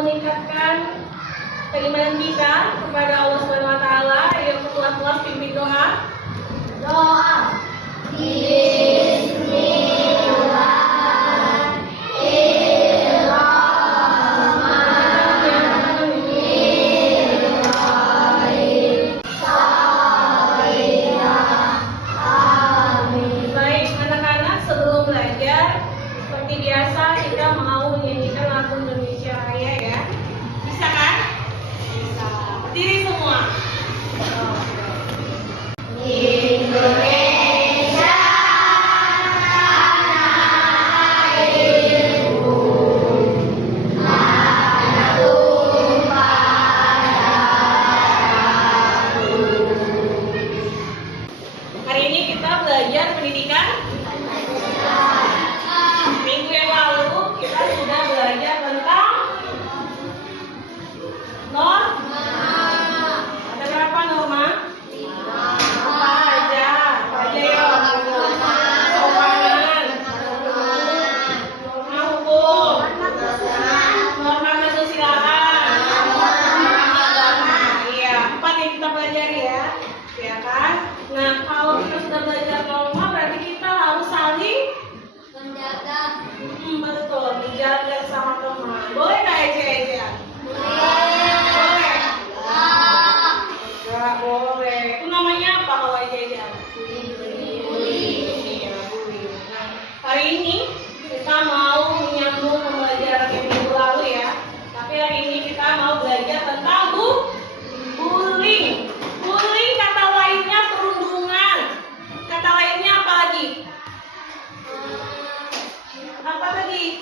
meningkatkan keimanan kita kepada Allah Subhanahu wa taala. Ayo kelas-kelas pimpin doa. Doa. Seperti biasa kita mau menyanyikan lagu Indonesia Raya ya. Bisa kan? Bisa. Berdiri semua. Indonesia tanah airku, tanah tumpah darahku. Hari ini kita belajar pendidikan. Minggu yang lalu kita sudah belajar tentang norma. Ada berapa norma? Apa aja? Sopanan, norma hukum, norma kesusilaan, norma agama. Iya, 4 yang kita pelajari ya, ya kan? Nah, kalau kita sudah belajar norma, berarti kita harus saling menjaga. Betul, menjaga sama teman. Boleh nggak ejek-ejekan? Boleh. Nggak boleh. Itu namanya apa kalau ejek-ejekan? Iya, bully. Nah, hari ini kita mau menyambung pembelajaran yang minggu lalu ya. Tapi hari ini kita mau belajar tentang bullying. Bullying kata lainnya perundungan. Kata lainnya apa lagi? Apa tadi?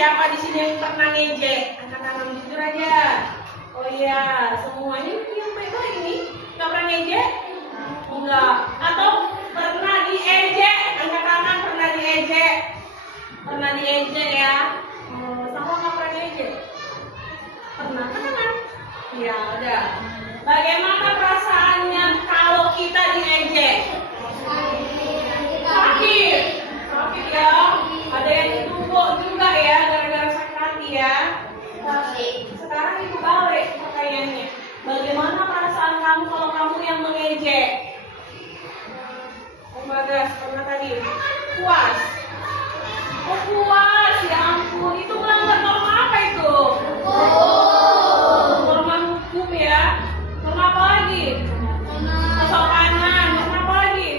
Siapa di sini yang pernah ngejek? Angkat tangan jujur aja. Oh iya, semuanya yang pegang ini nggak pernah ngejek? Enggak. Atau pernah diejek? Angkat tangan pernah diejek? Pernah diejek ya? Sama nggak pernah diejek? Pernah kan? Ya udah. Bagaimana perasaannya kalau kita diejek? Sakit ya, ada yang ditumbuk juga ya gara-gara sakit hati ya. Sekarang itu balik pertanyaannya, bagaimana perasaan kamu kalau kamu yang mengejek? Oh bagas, pernah tadi puas. Oh puas, ya ampun, itu melanggar norma apa itu? Norma hukum ya. Norma apa lagi? Kesopanan. Norma apa lagi?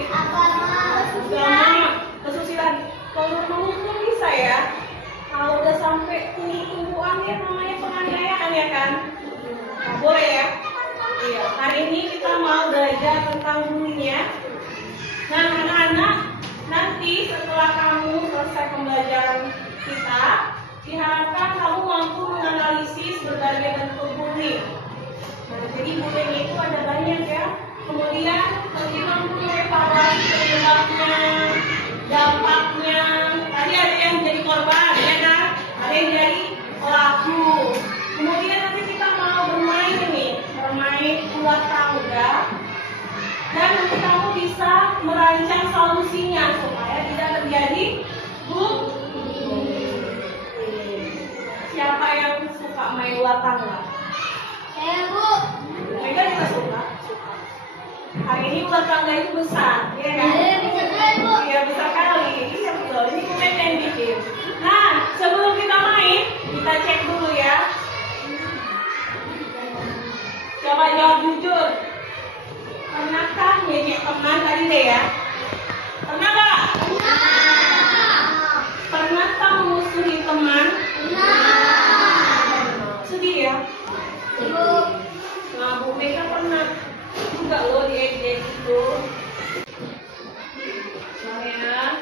Kesusilaan. Kalau norma hukum bisa ya. Kalau udah sampai tumbuh-tumbuhan ya namanya penganiayaan ya kan. Nah, boleh ya. Iya. Hari ini kita mau belajar tentang bullying ya. Nah anak-anak, nanti setelah kamu selesai pembelajaran kita, diharapkan kamu mampu menganalisis berbagai bentuk bullying. Nah, jadi bullying itu ada banyak ya. Kemudian nanti kamu evaluasi penyebabnya, dampaknya. Tadi ada yang jadi korban, ya kan? Ada yang jadi pelaku. Kemudian nanti kita mau bermain ulat tangga. Dan nanti kamu bisa merancang solusinya supaya tidak terjadi bullying. Siapa yang suka main ulat tangga? Saya, Bu. Mereka juga suka. Hari ini ulat tangga itu besar, ya kan? Iya, besar kali. Iya betul. Ini kita yang bikin. Nah, sebelum kita main, kita cek dulu ya. Coba jawab jujur. Pernahkah ngejek teman tadi deh ya? Pernah nggak? Pernah. Pernahkah memusuhi teman? Pernah. Sedih ya? Nah, Bu Mega pernah juga loh diejek itu. Ya.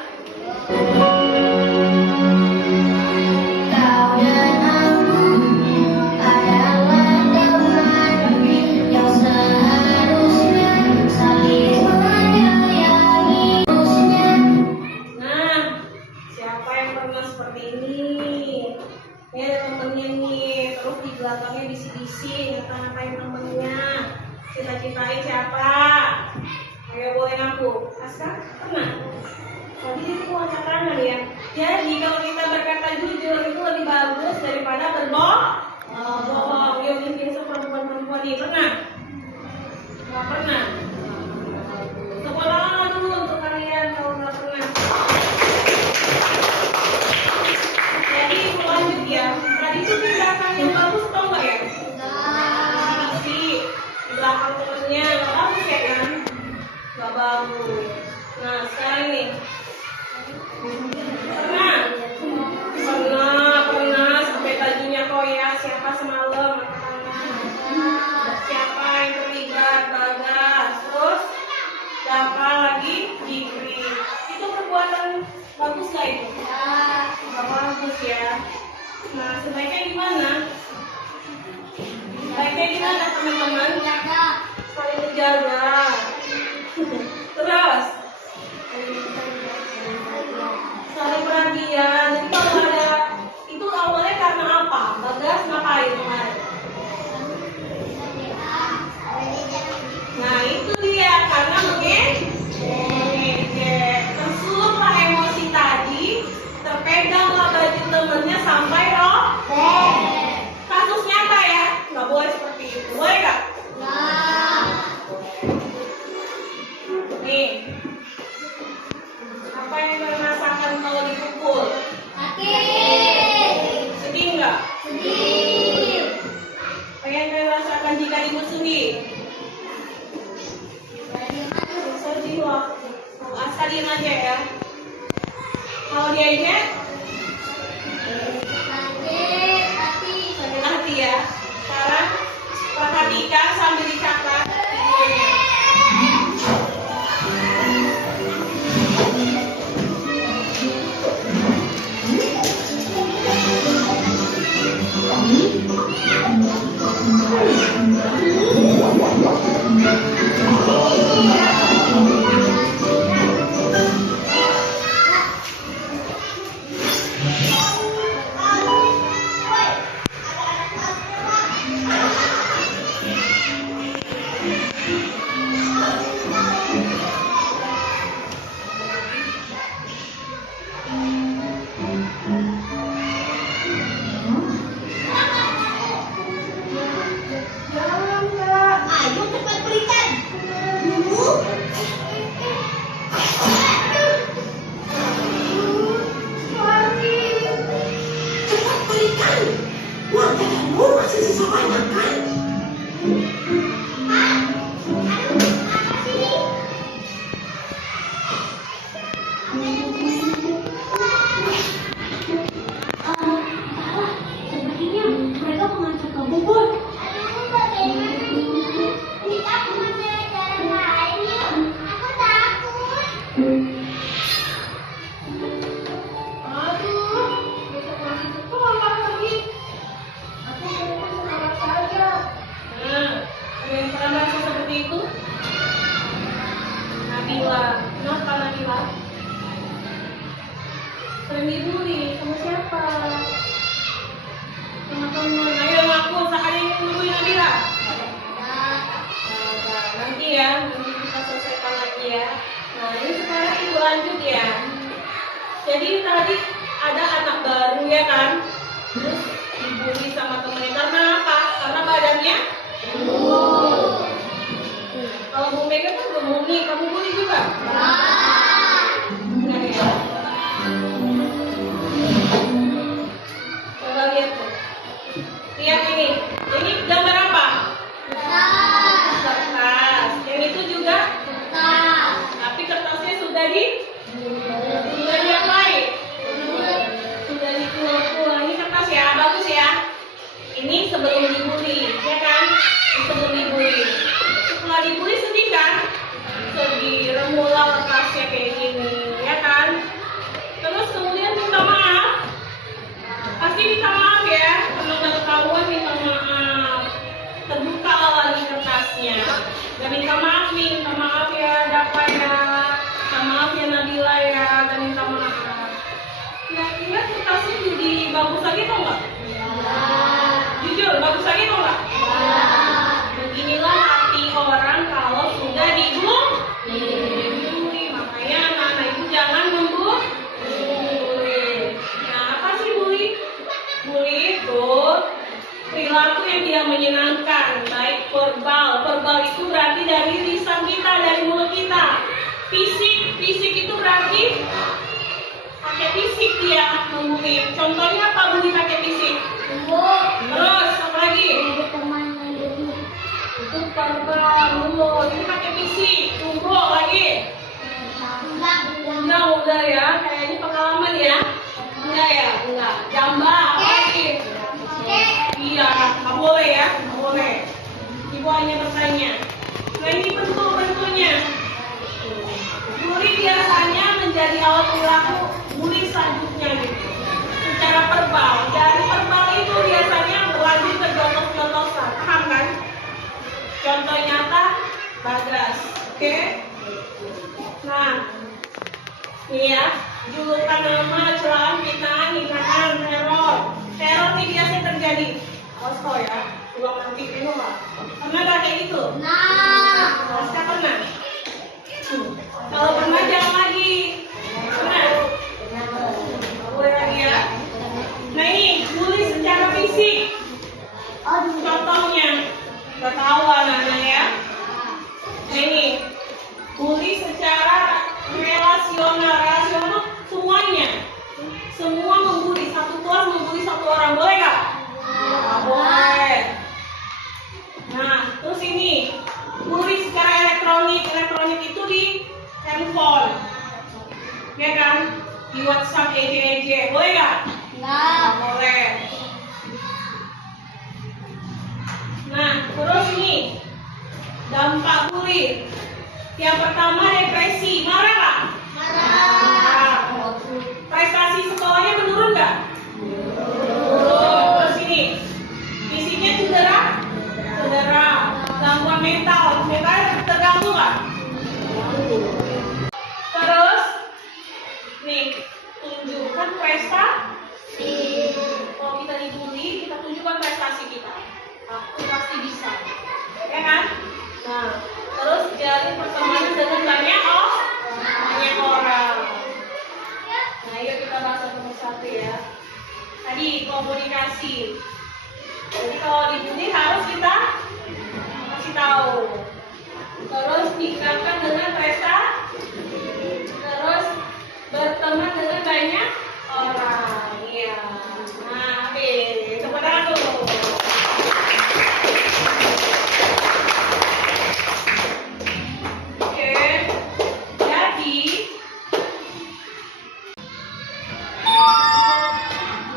Belakangnya bisi-bisi, ngata-ngatain temennya. Cita-citain siapa? Ayo boleh ngaku. Gak bagus. Nah, sekarang nih. Pernah sampai bajunya koyak. Siapa semalam? Siapa yang terlibat? Bagas. Terus siapa lagi? Jikri. Itu perbuatan bagus gak itu? Gak bagus ya. Nah, sebaiknya gimana? Sebaiknya gimana teman-teman? Saling menjaga. Terus saling perhatian. Jadi kalau ada itu awalnya karena apa? Bagas ngapain kemarin? Nah itu dia karena mengejek. Tersuluplah emosi tadi, terpeganglah baju temennya sampai kasus nyata ya, nggak boleh seperti itu. Boleh nggak? Nih, apa yang kalian rasakan kalau dipukul? Sakit. Sedih nggak? Sedih. Apa yang kalian rasakan jika dimusuhi? Sedih loh. Sekalian aja ya. Kalau diejek, sakit hati ya. Sekarang perhatikan sambil dicatat. Sering dibully sama siapa? Sama temen. Ayo ngaku, ada yang ngebully Nabila? Nanti ya, nanti kita selesaikan lagi ya. Nah ini sekarang ibu lanjut ya. Jadi tadi ada anak baru ya kan? Terus dibully sama temennya karena apa? Karena badannya? Kalau Bu Mega kan belum bully, kamu bully juga? Enggak ya? Coba lihat tuh. Lihat ini gambar apa? Kertas. Yang itu juga? Tapi kertasnya sudah diapain? Sudah dikulang. Ini kertas ya, bagus ya. Ini sebelum dibully, ya kan? Ini sebelum dibully. Setelah dibully sedih kan? Sedih, remula kertasnya kayak gini, ya kan? Terus kemudian minta maaf. Pasti minta maaf ya, kalau udah ketahuan minta maaf. Terbuka lagi kertasnya. Dan minta maaf nih, minta maaf ya Dapa ya. Minta maaf ya Nabila ya, dan minta maaf. Kira-kira kertasnya jadi bagus lagi atau enggak? Jujur, bagus lagi atau enggak? Beginilah hati orang kalau sudah dibully. Makanya anak-anak itu jangan membully. Nah, apa sih bully? Bully itu perilaku yang tidak menyenangkan, baik verbal. Verbal itu berarti dari lisan kita, dari mulut kita. Fisik itu berarti pakai fisik dia membuli. Contohnya apa bully pakai fisik? Terus apa lagi? Itu verbal, mulut. Ini pakai fisik. Tumbuk lagi. ya? Enggak. Jambak, apa lagi? Iya, nggak boleh ya, nggak boleh. Ibu hanya bertanya. Nah ini bentuk-bentuknya. Bully biasanya menjadi alat perilaku bully selanjutnya gitu. Secara verbal. Dari verbal itu biasanya berlanjut ke jotos-jotosan. Paham kan? Contoh nyata, Bagas. Oke? Nah, ini ya. Julukan nama, celaan, fitnah, hinaan, teror. Teror ini biasanya terjadi. Awas kau ya. Ulang nanti minum lah. Pernah gak kayak gitu? Pasti pernah. Kalau pernah jangan lagi. Pernah? Boleh lagi ya. Nah ini bully secara fisik. Contohnya, gak tahu anak-anak ya. Nah ini bully secara relasional. Relasional semuanya. Semua membuli, satu kelas membuli satu orang. Boleh gak? Gak boleh. Nah, terus ini bully secara elektronik. Elektronik itu di handphone, ya kan? Di WhatsApp EJ. Boleh gak? Nggak boleh. Nah, terus ini dampak bully. Yang pertama depresi. Marah gak? Marah. Prestasi sekolahnya menurun gak? Terus ini fisiknya cedera. Gangguan mental terganggu gak? Terus nih tunjukkan prestasi. Kalau kita dibully, kita tunjukkan prestasi kita. Aku pasti bisa, ya kan? Nah, terus jalin pertemanan dengan banyak orang. Nah, yuk kita bahas satu persatu ya. Tadi komunikasi. Jadi kalau dibully harus kita kasih tahu. Terus tingkatkan dengan prestasi. Terus berteman dengan banyak orang. Iya. Nah, oke, tepuk tangan dulu. Oke. Jadi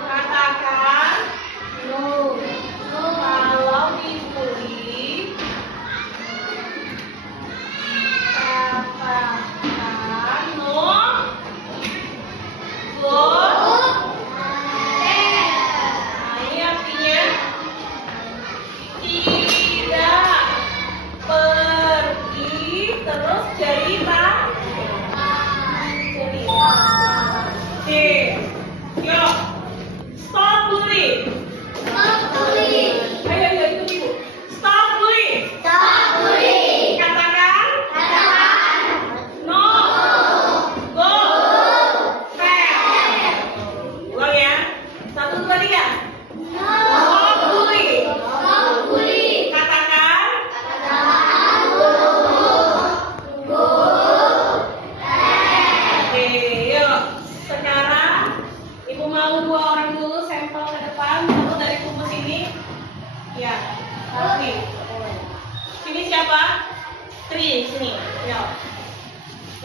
katakan kalau dibully, katakan no go. Nah, ini artinya tidak pergi, terus cerita. Oke, yuk stop bully. Ayo ikut ibu. Stop bully. Katakan no go fair. Ulang ya. 1, 2, 3. Stop bully. Katakan oke, yuk. Sekarang ibu mau 2 orang dulu sampel ke depan. Satu dari kumpul sini. Ya, Raffi. Sini siapa? Tri, sini. Yuk.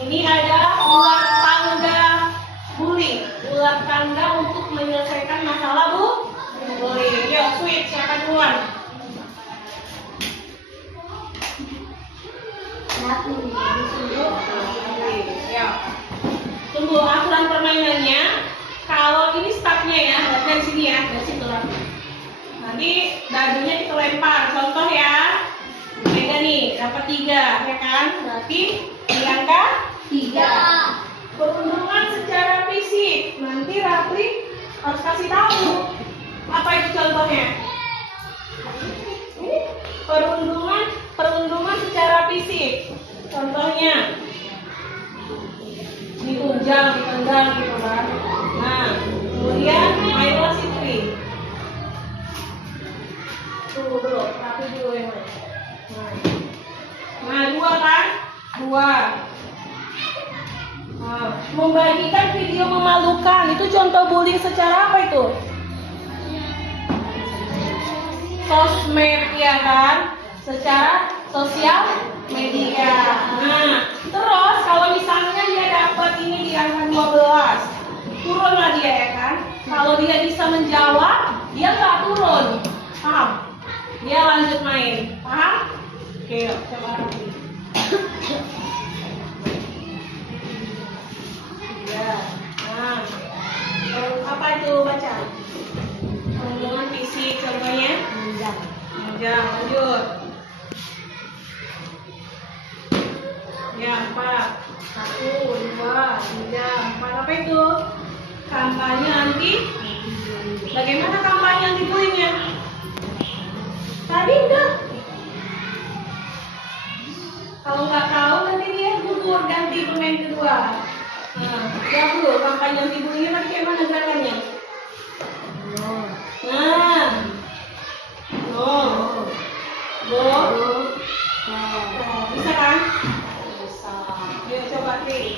Ini ada ular tangga bully. Ular tangga untuk menyelesaikan masalah bully. Yuk, sweet. Siapa duluan? Yuk. Tunggu aturan permainannya. Kalau ini startnya ya, dari sini ya, dari situ Raffi. Nanti dadunya kita lempar. Contoh ya, Mega nih dapat 3, ya kan? Berarti diangkat 3. Perundungan secara fisik. Nanti Raffi harus kasih tahu apa itu contohnya. Ini perundungan secara fisik. Contohnya ditunjang, ditendang gitu kan. Nah, kemudian ayolah Sitri. Tunggu dulu, tapi dulu yang lain. Nah, 2 kan? 2. Nah, membagikan video memalukan itu contoh bullying secara apa itu? Sosmed ya kan? Secara sosial media. Nah, terus kalau misalnya dia dapat ini di angka 12, turunlah dia ya kan? menjawab, dia nggak turun. Paham? Dia lanjut main. Paham? Oke, coba lagi. Ya. Nah, apa itu baca? Hubungan fisik contohnya? Panjang, lanjut. Ya, 4. 1, 2, 3, 4. Apa itu? Kampanye anti. Bagaimana kampanye anti bullyingnya? Tadi udah. Kalau nggak tahu nanti dia gugur ganti pemain kedua. Nah, dulu kampanye anti bullyingnya tadi kayak mana gerakannya? Nah, bisa kan? Bisa. Yuk coba klik.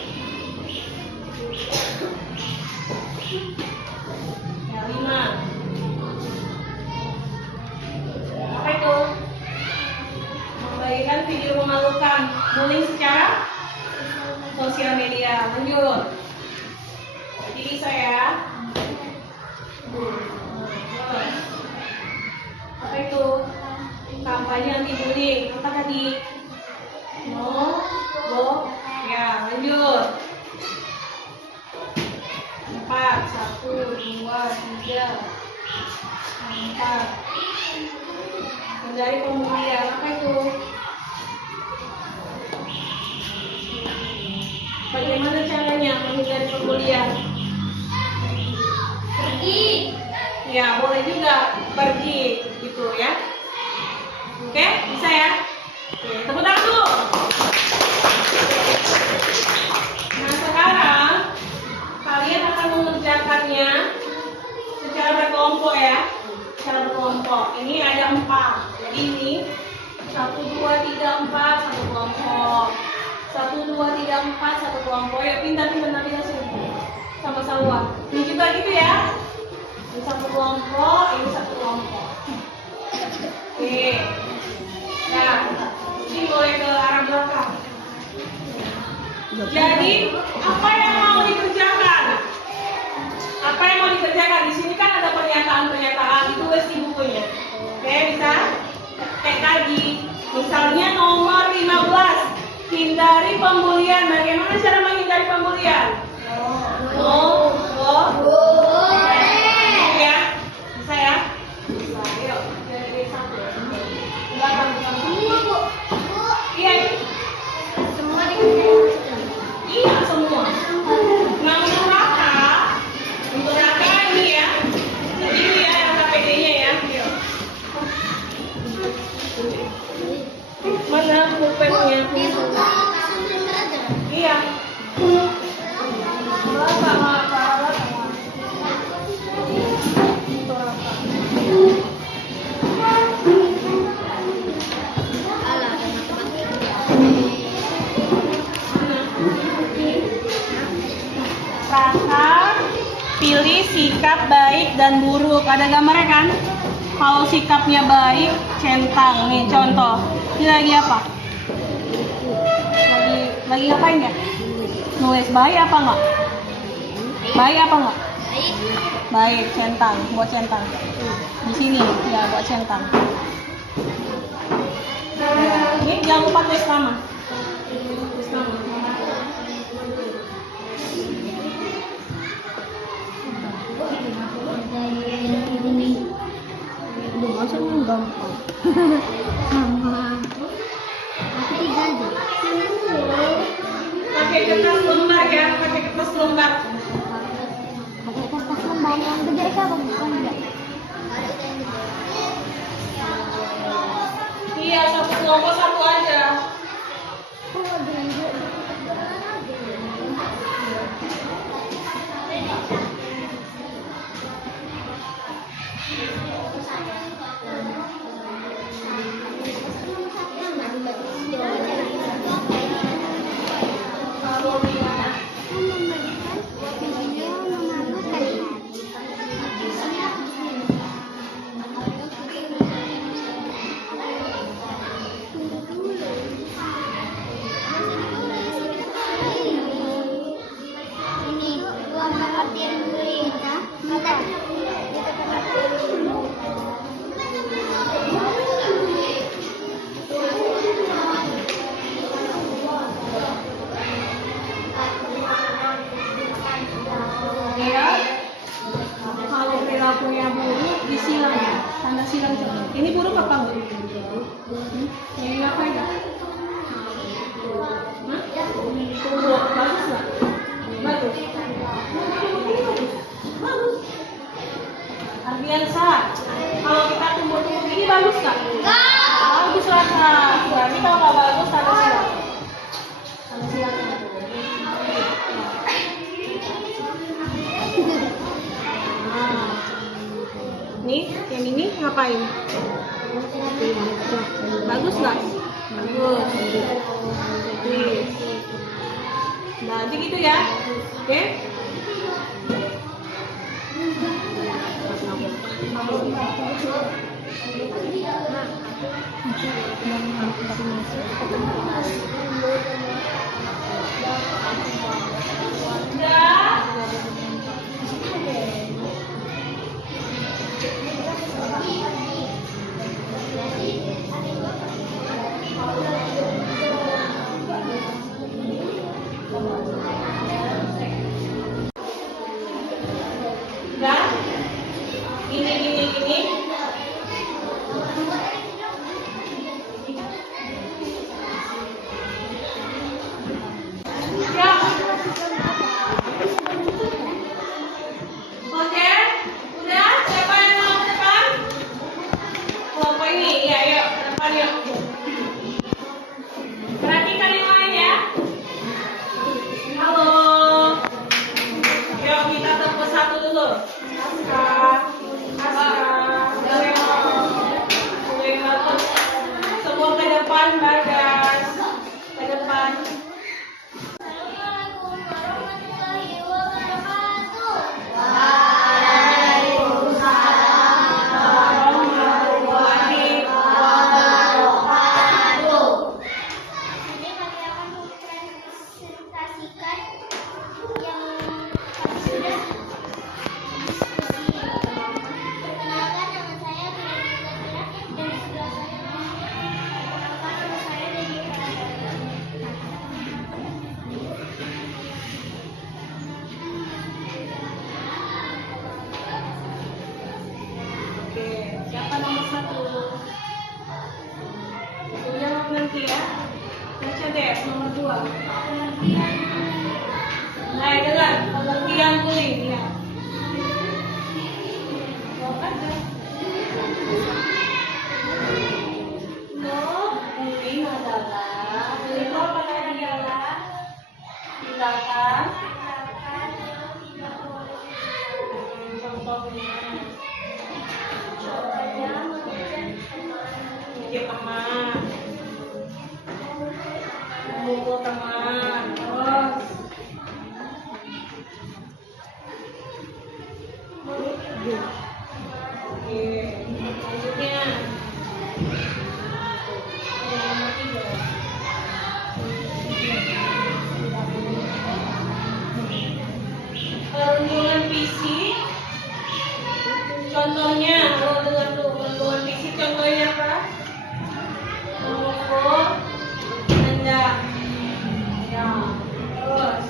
Ya, 5. Apa itu? Membagikan video memalukan, bullying secara sosial media. Lanjut. Jadi bisa ya. Apa itu? Kampanye anti bullying. Apa tadi? Ya, lanjut. 4, 1, 2, 3, 4. Hindari pembulian. Apa itu? Bagaimana caranya menghindari pembulian? Pergi. Ya, boleh juga pergi gitu ya. Oke, bisa ya? Oke, tepuk tangan dulu. Nah, sekarang kalian akan mengerjakannya secara berkelompok ya. Secara berkelompok. Ini ada 4. Jadi ini 1, 2, 3, 4 satu kelompok. 1, 2, 3, 4 satu kelompok. Ya, pintar-pintar nanti langsung sama-sama. Ini juga gitu ya. Ini satu kelompok, ini satu kelompok. Oke. Nah, ini boleh ke arah belakang. Jadi, apa yang mau dikerjakan? Apa yang mau dikerjakan? Di sini kan ada pernyataan-pernyataan, ditulis di bukunya. Oke, bisa? Kayak tadi, misalnya nomor 15, hindari pembulian. Bagaimana cara menghindari pembulian? Ya, bisa ya? Bisa. Yuk, dari 1. Belakang. Iya. Semua dikerjakan. Iya, semua. Nah, untuk Raka ini ya. Jadi ini ya yang KPD-nya ya. Yuk. Mana pulpennya? Iya. Raka, pilih sikap baik dan buruk. Ada gambarnya kan? Kalau sikapnya baik, centang. Nih contoh. Ini lagi apa? Lagi ngapain ya? Nulis. Baik apa enggak? Baik apa enggak? Baik, centang. Buat centang. Di sini ya, buat centang. Ya, ini jangan lupa tulis nama. Tulis nama. Masa yang gampang. Sama. Aku tiga aja. Pakai kertas lembar ya, pakai kertas lembar. Pakai kertas lembar yang gede kan bukan enggak? Iya, satu kelompok satu aja. Oh, dilanjut. Ini dua arti yang beri ya. sabun. Yang ngapain dah? Tumbuh, bagus nggak? Bagus. Bagus. Ardiansa, kalau kita tumbuh-tumbuh ini bagus nggak? Bagus lah. Berarti kalau nggak bagus tanda silang. Tanda silang. Nih, yang ini ngapain? Bagus nggak? Bagus. Nih. Nanti gitu ya, oke? Udah? Gini. Ya. Oke, udah? Siapa yang mau ke depan? Kelompok ini, ya, yuk, ke depan yuk. Perhatikan yang lain ya. Halo. Yuk, kita tepuk satu dulu. Semua ke depan, Bagas. Ke depan. Assalamualaikum warahmatullahi wabarakatuh. Ini kami akan mempresentasikan yang kami sudah diskusi. Perkenalkan, nama saya Tia dan di sebelah saya nama saya Dewi Pradana. Oke, siapa nomor satu? Jawab nanti ya. Baca deh, nomor 2. Nah, dengar, pengertian kuning ya. Jawab aja. Kuning adalah itu apa tadi ya? Tindakan. Contohnya. Dia teman. Memukul teman. Terus. Oke. Selanjutnya. Yang nomor 3. Perundungan fisik. Contohnya, kalau dengar tuh perundungan fisik contohnya apa? Memukul, tendang. Ya, terus.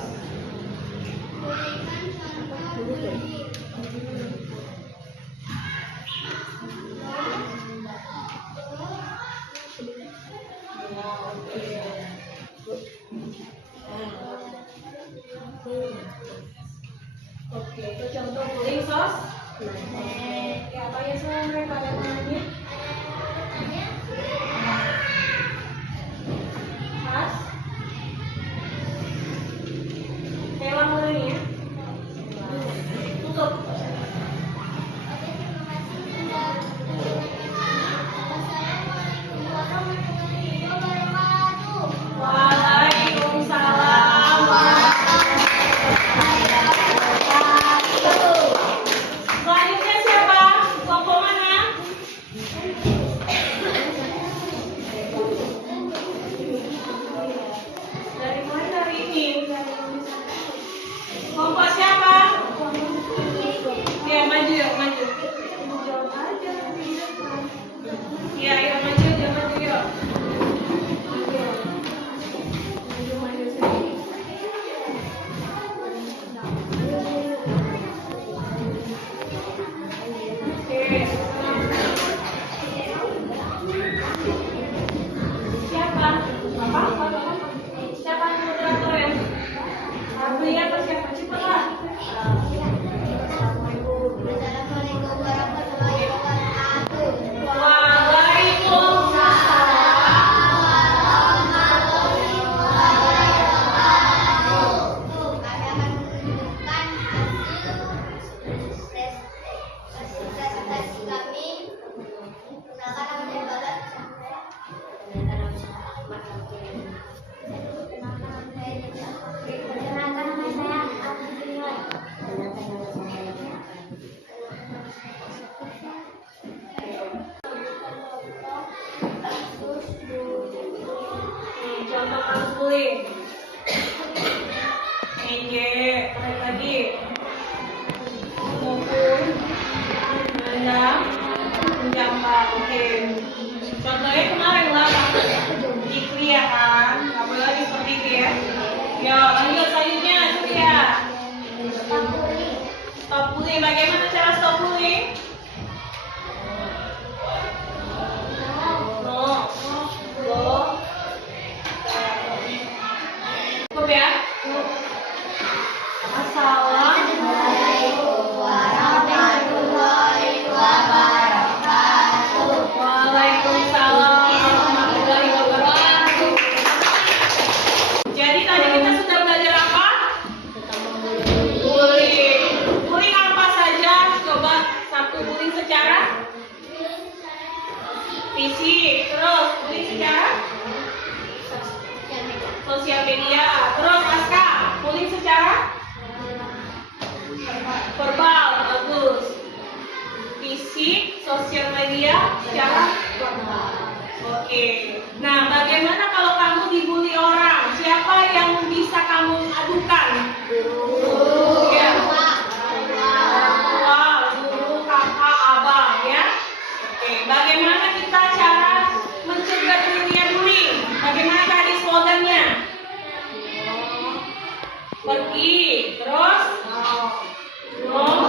Oke, itu contoh bullying sos. Ya, apa ya mereka ada namanya? Pas. Telang bullying ya. Tutup. Assalamualaikum warahmatullahi wabarakatuh. Waalaikumsalam warahmatullahi wabarakatuh. Selanjutnya siapa? Kelompok mana? JJ, tarik lagi. Maupun Anda menjambak. Oke. Contohnya kemarin lah Dikri ya kan. Nggak boleh lagi seperti itu ya. Ya, lanjut selanjutnya itu ya. Stop pulling. Bagaimana cara stop pulling? Cukup ya? Assalamualaikum warahmatullahi wabarakatuh. Waalaikumsalam warahmatullahi wabarakatuh. Jadi tadi kita sudah belajar apa? Bullying. Bullying apa saja? Coba satu, bullying secara fisik. Terus bullying secara sosial media. Terus Aska, bullying secara verbal. Bagus. Fisik, sosial media, secara verbal. Oke. Nah, bagaimana kalau kamu dibully orang? Siapa yang bisa kamu adukan? Guru. Ya. Orang tua, guru, kakak, abang, ya. Oke. Bagaimana kita cara mencegah terjadinya bullying? Bagaimana tadi slogannya? Pergi, terus no